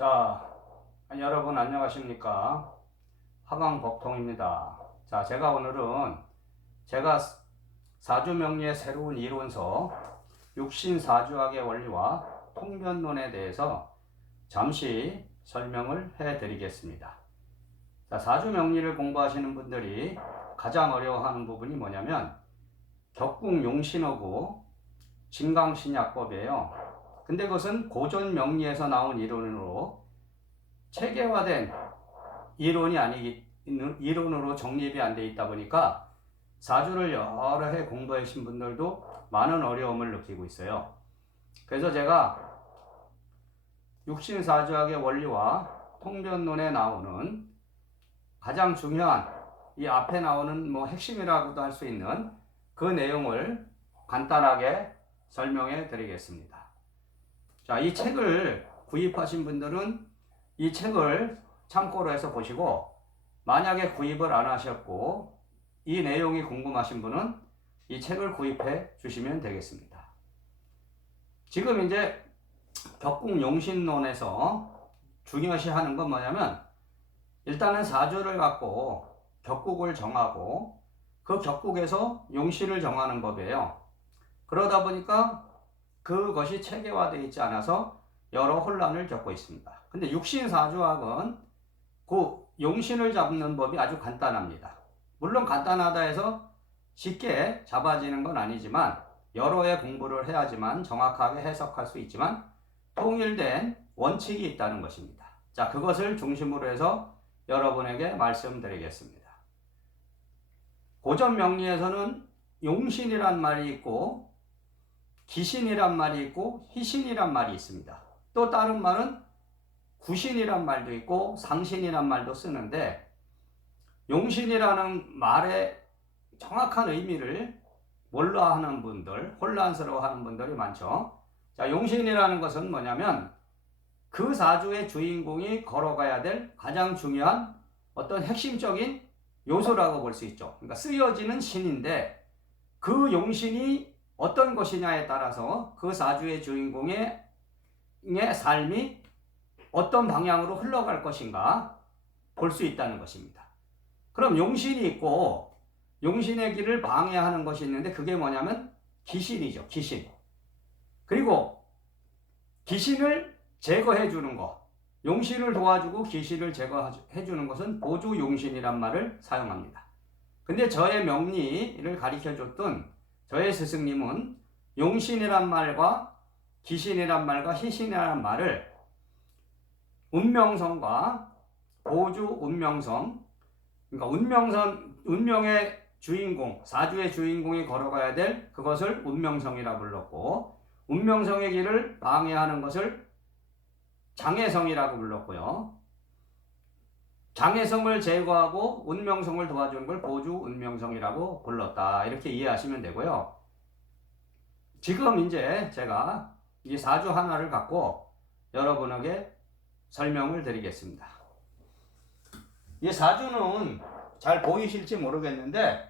자, 여러분 안녕하십니까? 화강복통입니다. 자, 제가 사주명리의 새로운 이론서 육신사주학의 원리와 통변론에 대해서 잠시 설명을 해드리겠습니다. 자, 사주명리를 공부하시는 분들이 가장 어려워하는 부분이 뭐냐면 격국용신어구 진강신약법이에요. 근데 그것은 고전 명리에서 나온 이론으로 체계화된 이론으로 정립이 안 돼 있다 보니까 사주를 여러 해 공부하신 분들도 많은 어려움을 느끼고 있어요. 그래서 제가 육신사주학의 원리와 통변론에 나오는 가장 중요한 이 앞에 나오는 핵심이라고도 할 수 있는 그 내용을 간단하게 설명해 드리겠습니다. 자, 이 책을 구입하신 분들은 이 책을 참고로 해서 보시고, 만약에 구입을 안 하셨고 이 내용이 궁금하신 분은 이 책을 구입해 주시면 되겠습니다. 지금 이제 격국용신론에서 중요시 하는 건 뭐냐면, 일단은 사주를 갖고 격국을 정하고 그 격국에서 용신을 정하는 법이에요. 그러다 보니까 그것이 체계화되어 있지 않아서 여러 혼란을 겪고 있습니다. 근데 육신사주학은 그 용신을 잡는 법이 아주 간단합니다. 물론 간단하다 해서 쉽게 잡아지는 건 아니지만, 여러 해 공부를 해야지만 정확하게 해석할 수 있지만 통일된 원칙이 있다는 것입니다. 자, 그것을 중심으로 해서 여러분에게 말씀드리겠습니다. 고전 명리에서는 용신이란 말이 있고 기신이란 말이 있고 희신이란 말이 있습니다. 또 다른 말은 구신이란 말도 있고 상신이란 말도 쓰는데, 용신이라는 말의 정확한 의미를 몰라 하는 분들, 혼란스러워 하는 분들이 많죠. 자, 용신이라는 것은 뭐냐면 그 사주의 주인공이 걸어가야 될 가장 중요한 어떤 핵심적인 요소라고 볼 수 있죠. 그러니까 쓰여지는 신인데, 그 용신이 어떤 것이냐에 따라서 그 사주의 주인공의 삶이 어떤 방향으로 흘러갈 것인가 볼 수 있다는 것입니다. 그럼 용신이 있고 용신의 길을 방해하는 것이 있는데, 그게 뭐냐면 기신이죠. 기신. 그리고 기신을 제거해 주는 것, 용신을 도와주고 기신을 제거해 주는 것은 보조용신이란 말을 사용합니다. 근데 저의 명리를 가르쳐 줬던 저의 스승님은 용신이란 말과 기신이란 말과 희신이란 말을 운명성과 보조 운명성, 그러니까 운명의 주인공, 사주의 주인공이 걸어가야 될 그것을 운명성이라 불렀고, 운명성의 길을 방해하는 것을 장애성이라고 불렀고요. 장애성을 제거하고 운명성을 도와주는 걸 보조 운명성이라고 불렀다. 이렇게 이해하시면 되고요. 지금 이제 제가 이 사주 하나를 갖고 여러분에게 설명을 드리겠습니다. 이 사주는 잘 보이실지 모르겠는데,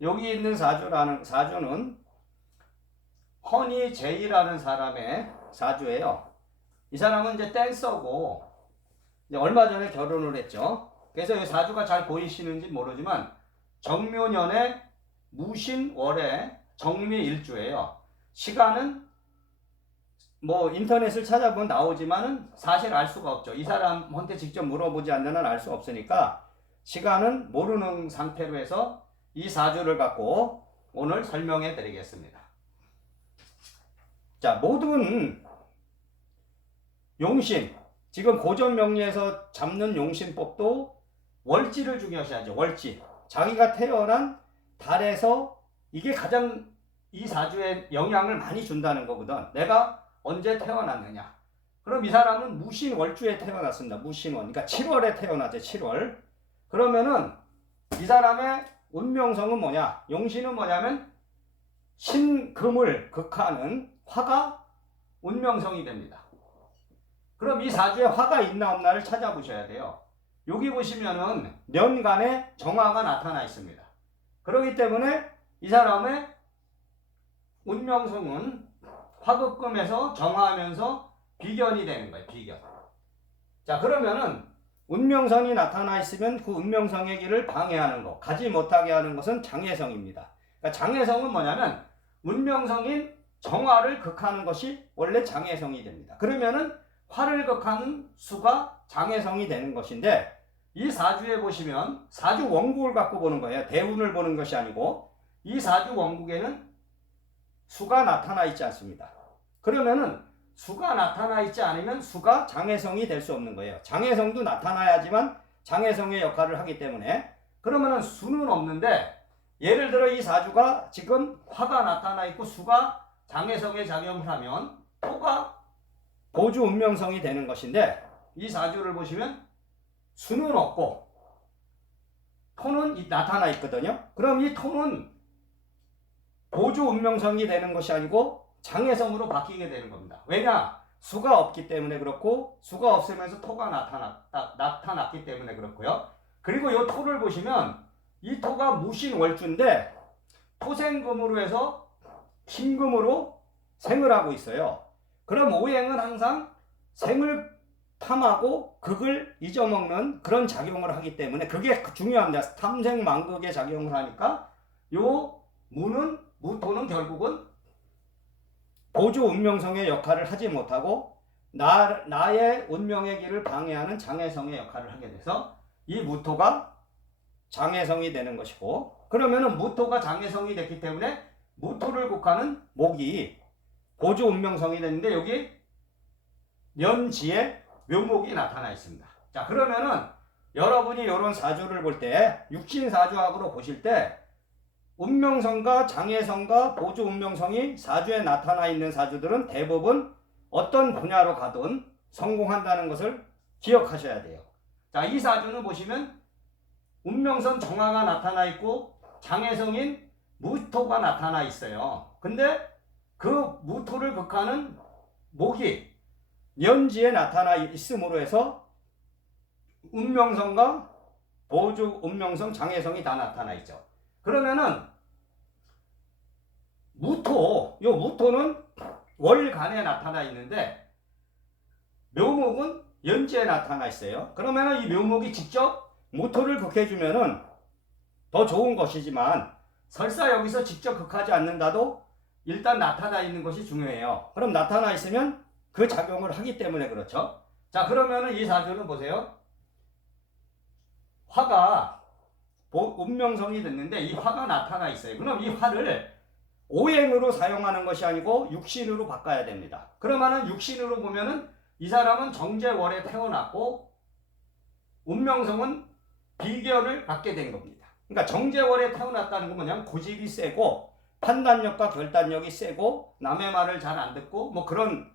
여기 있는 사주는 허니제이라는 사람의 사주예요. 이 사람은 이제 댄서고 이제 얼마 전에 결혼을 했죠. 그래서 이 사주가 잘 보이시는지 모르지만 정묘년에 무신월에 정미일주예요. 시간은 인터넷을 찾아보면 나오지만은 사실 알 수가 없죠. 이 사람한테 직접 물어보지 않는 한 알 수 없으니까 시간은 모르는 상태로 해서 이 사주를 갖고 오늘 설명해 드리겠습니다. 자, 모든 용신, 지금 고전 명리에서 잡는 용신법도 월지를 중요시하죠. 월지. 자기가 태어난 달에서 이게 가장 이 사주에 영향을 많이 준다는 거거든. 내가 언제 태어났느냐. 그럼 이 사람은 무신월주에 태어났습니다. 무신월. 그러니까 7월에 태어났죠. 7월. 그러면은 이 사람의 운명성은 뭐냐? 용신은 뭐냐면 신금을 극하는 화가 운명성이 됩니다. 그럼 이 사주에 화가 있나 없나를 찾아보셔야 돼요. 여기 보시면은 년간에 정화가 나타나 있습니다. 그렇기 때문에 이 사람의 운명성은 화급금에서 정화하면서 비견이 되는 거예요. 비견. 자, 그러면은 운명성이 나타나 있으면 그 운명성의 길을 방해하는 것, 가지 못하게 하는 것은 장애성입니다. 그러니까 장애성은 뭐냐면 운명성인 정화를 극하는 것이 원래 장애성이 됩니다. 그러면은 화를 극하는 수가 장애성이 되는 것인데, 이 사주에 보시면 사주 원국을 갖고 보는 거예요. 대운을 보는 것이 아니고 이 사주 원국에는 수가 나타나 있지 않습니다. 그러면은 수가 나타나 있지 않으면 수가 장애성이 될 수 없는 거예요. 장애성도 나타나야지만 장애성의 역할을 하기 때문에, 그러면은 수는 없는데, 예를 들어 이 사주가 지금 화가 나타나 있고 수가 장애성에 작용을 하면 토가 보주 운명성이 되는 것인데, 이 사주를 보시면 수는 없고 토는 나타나 있거든요. 그럼 이 토는 보주 운명성이 되는 것이 아니고 장애성으로 바뀌게 되는 겁니다. 왜냐? 수가 없기 때문에 그렇고, 수가 없으면서 토가 나타났기 때문에 그렇고요. 그리고 이 토를 보시면 이 토가 무신월주인데 토생금으로 해서 신금으로 생을 하고 있어요. 그럼 오행은 항상 생을 탐하고 극을 잊어먹는 그런 작용을 하기 때문에 그게 중요합니다. 탐생만극의 작용을 하니까 요 무토는 결국은 보조 운명성의 역할을 하지 못하고 나의 운명의 길을 방해하는 장애성의 역할을 하게 돼서 이 무토가 장애성이 되는 것이고, 그러면은 무토가 장애성이 됐기 때문에 무토를 국하는 목이 보조 운명성이 됐는데 여기 년지에 묘목이 나타나 있습니다. 자, 그러면은 여러분이 이런 사주를 볼 때 육신사주학으로 보실 때 운명성과 장애성과 보조 운명성이 사주에 나타나 있는 사주들은 대부분 어떤 분야로 가든 성공한다는 것을 기억하셔야 돼요. 자, 이 사주는 보시면 운명성 정화가 나타나 있고 장애성인 무토가 나타나 있어요. 근데 그 무토를 극하는 목이 년지에 나타나 있음으로 해서 운명성과 보조 운명성, 장애성이 다 나타나 있죠. 그러면은 무토는 월간에 나타나 있는데 묘목은 연지에 나타나 있어요. 그러면은 이 묘목이 직접 무토를 극해주면은 더 좋은 것이지만, 설사 여기서 직접 극하지 않는다도 일단 나타나 있는 것이 중요해요. 그럼 나타나 있으면 그 작용을 하기 때문에 그렇죠. 자, 그러면은 이 사주는 보세요. 화가 운명성이 됐는데 이 화가 나타나 있어요. 그럼 이 화를 오행으로 사용하는 것이 아니고 육신으로 바꿔야 됩니다. 그러면은 육신으로 보면은 이 사람은 정제월에 태어났고 운명성은 비견을 갖게 된 겁니다. 그러니까 정제월에 태어났다는 건 뭐냐면 고집이 세고 판단력과 결단력이 세고 남의 말을 잘 안 듣고 뭐 그런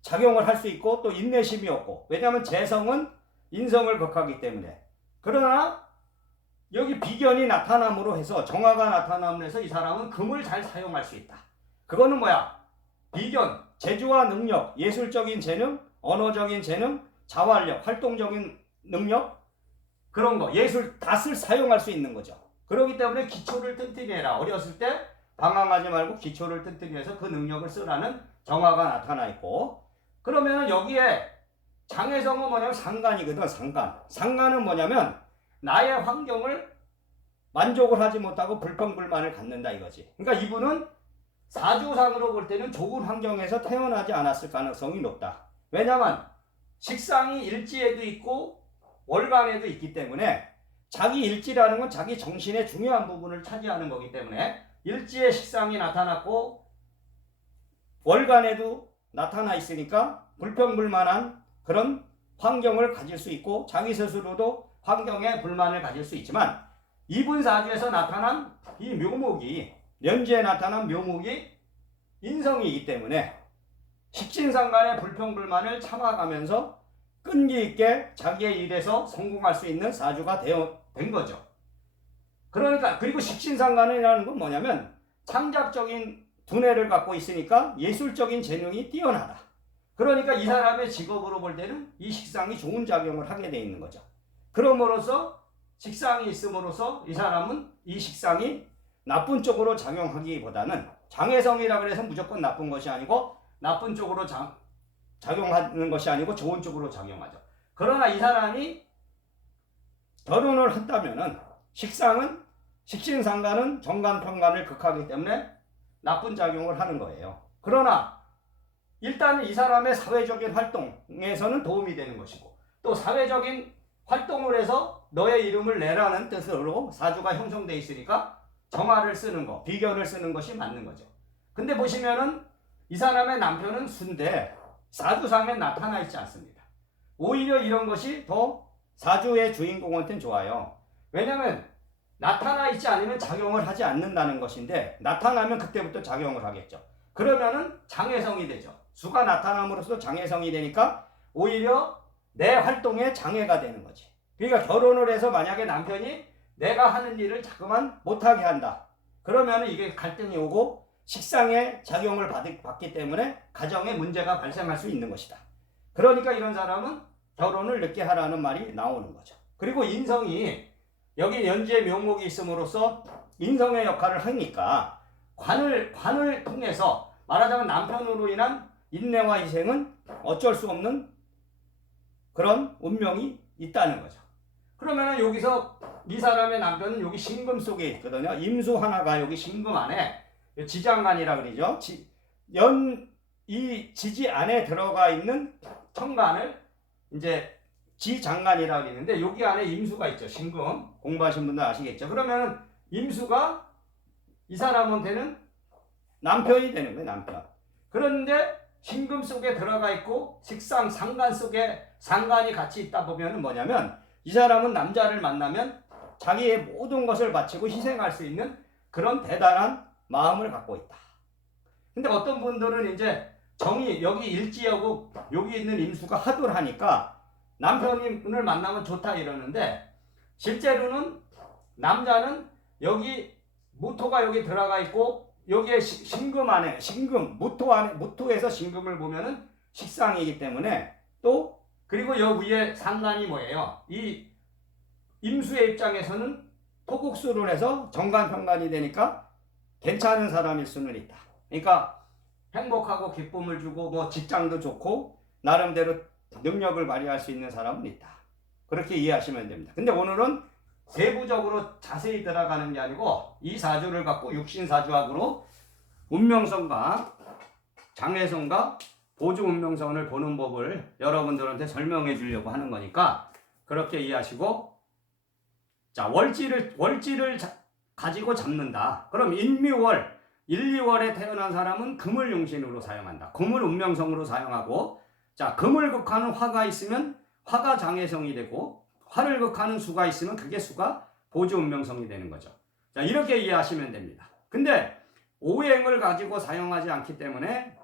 작용을 할 수 있고, 또 인내심이 없고, 왜냐하면 재성은 인성을 극하기 때문에. 그러나 여기 비견이 나타남으로 해서, 정화가 나타남으로 해서 이 사람은 금을 잘 사용할 수 있다. 그거는 뭐야? 비견, 재주와 능력, 예술적인 재능, 언어적인 재능, 자활력, 활동적인 능력, 그런 거, 예술 닷을 사용할 수 있는 거죠. 그렇기 때문에 기초를 튼튼히 해라. 어렸을 때 방황하지 말고 기초를 튼튼히 해서 그 능력을 쓰라는 정화가 나타나 있고, 그러면 여기에 장애성은 뭐냐면 상간이거든. 상간은 뭐냐면 나의 환경을 만족을 하지 못하고 불평불만을 갖는다 이거지. 그러니까 이분은 사주상으로 볼 때는 좋은 환경에서 태어나지 않았을 가능성이 높다. 왜냐하면 식상이 일지에도 있고 월간에도 있기 때문에, 자기 일지라는 건 자기 정신의 중요한 부분을 차지하는 거기 때문에 일지에 식상이 나타났고 월간에도 나타나 있으니까 불평불만한 그런 환경을 가질 수 있고 자기 스스로도 환경에 불만을 가질 수 있지만, 이분 사주에서 나타난 이 묘목이, 년지에 나타난 묘목이 인성이기 때문에 식신상간의 불평불만을 참아가면서 끈기 있게 자기의 일에서 성공할 수 있는 사주가 된 거죠. 그러니까, 그리고 식신상간이라는 건 뭐냐면 창작적인 두뇌를 갖고 있으니까 예술적인 재능이 뛰어나다. 그러니까 이 사람의 직업으로 볼 때는 이 식상이 좋은 작용을 하게 돼 있는 거죠. 그럼으로써 식상이 있음으로써 이 사람은 이 식상이 나쁜 쪽으로 작용하기보다는, 장애성이라 그래서 무조건 나쁜 것이 아니고 나쁜 쪽으로 작용하는 것이 아니고 좋은 쪽으로 작용하죠. 그러나 이 사람이 결혼을 한다면은 식신상간은 정간편간을 극하기 때문에 나쁜 작용을 하는 거예요. 그러나 일단은 이 사람의 사회적인 활동에서는 도움이 되는 것이고, 또 사회적인 활동을 해서 너의 이름을 내라는 뜻으로 사주가 형성되어 있으니까 정화를 쓰는 거, 비견을 쓰는 것이 맞는 거죠. 근데 보시면은 이 사람의 남편은 순데 사주상에 나타나 있지 않습니다. 오히려 이런 것이 더 사주의 주인공한테는 좋아요. 왜냐하면 나타나 있지 않으면 작용을 하지 않는다는 것인데, 나타나면 그때부터 작용을 하겠죠. 그러면은 장애성이 되죠. 수가 나타남으로써 장애성이 되니까 오히려 내 활동에 장애가 되는 거지. 그러니까 결혼을 해서 만약에 남편이 내가 하는 일을 자꾸만 못하게 한다. 그러면 이게 갈등이 오고 식상의 작용을 받기 때문에 가정에 문제가 발생할 수 있는 것이다. 그러니까 이런 사람은 결혼을 늦게 하라는 말이 나오는 거죠. 그리고 인성이 여기 연지에 묘목이 있음으로써 인성의 역할을 하니까 관을 통해서 말하자면 남편으로 인한 인내와 희생은 어쩔 수 없는 그런 운명이 있다는 거죠. 그러면 여기서 이 사람의 남편은 여기 신금 속에 있거든요. 임수 하나가 여기 신금 안에 지장간이라 그러죠. 이 지지 안에 들어가 있는 천간을 이제 지장간이라 그러는데 여기 안에 임수가 있죠. 신금. 공부하신 분들 아시겠죠. 그러면 임수가 이 사람한테는 남편이 되는 거예요. 남편. 그런데 신금 속에 들어가 있고 식상 상간 속에 상간이 같이 있다 보면 뭐냐면 이 사람은 남자를 만나면 자기의 모든 것을 바치고 희생할 수 있는 그런 대단한 마음을 갖고 있다. 근데 어떤 분들은 이제 정이 여기 일지하고 여기 있는 임수가 하도하니까 남편을 만나면 좋다 이러는데, 실제로는 남자는 여기 무토가 여기 들어가 있고 여기에 신금 안에 무토에서 신금을 보면은 식상이기 때문에, 또 그리고 여기 위에 상간이 뭐예요? 이 임수의 입장에서는 토국수를 해서 정간편간이 되니까 괜찮은 사람일 수는 있다. 그러니까 행복하고 기쁨을 주고 뭐 직장도 좋고 나름대로 능력을 발휘할 수 있는 사람은 있다. 그렇게 이해하시면 됩니다. 근데 오늘은 세부적으로 자세히 들어가는 게 아니고 이 사주를 갖고 육신사주학으로 운명성과 장애성과 보조 운명성을 보는 법을 여러분들한테 설명해 주려고 하는 거니까 그렇게 이해하시고, 자, 월지를 가지고 잡는다. 그럼 인묘월 1, 2월에 태어난 사람은 금을 용신으로 사용한다. 금을 운명성으로 사용하고, 자, 금을 극하는 화가 있으면 화가 장애성이 되고, 화를 극하는 수가 있으면 그게 수가 보조 운명성이 되는 거죠. 자, 이렇게 이해하시면 됩니다. 근데 오행을 가지고 사용하지 않기 때문에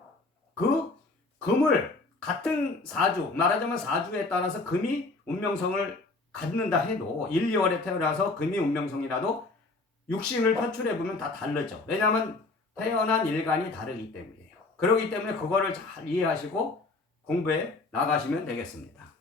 그 금을 같은 사주, 말하자면 사주에 따라서 금이 운명성을 갖는다 해도 1, 2월에 태어나서 금이 운명성이라도 육신을 표출해보면 다 다르죠. 왜냐하면 태어난 일간이 다르기 때문이에요. 그렇기 때문에 그거를 잘 이해하시고 공부해 나가시면 되겠습니다.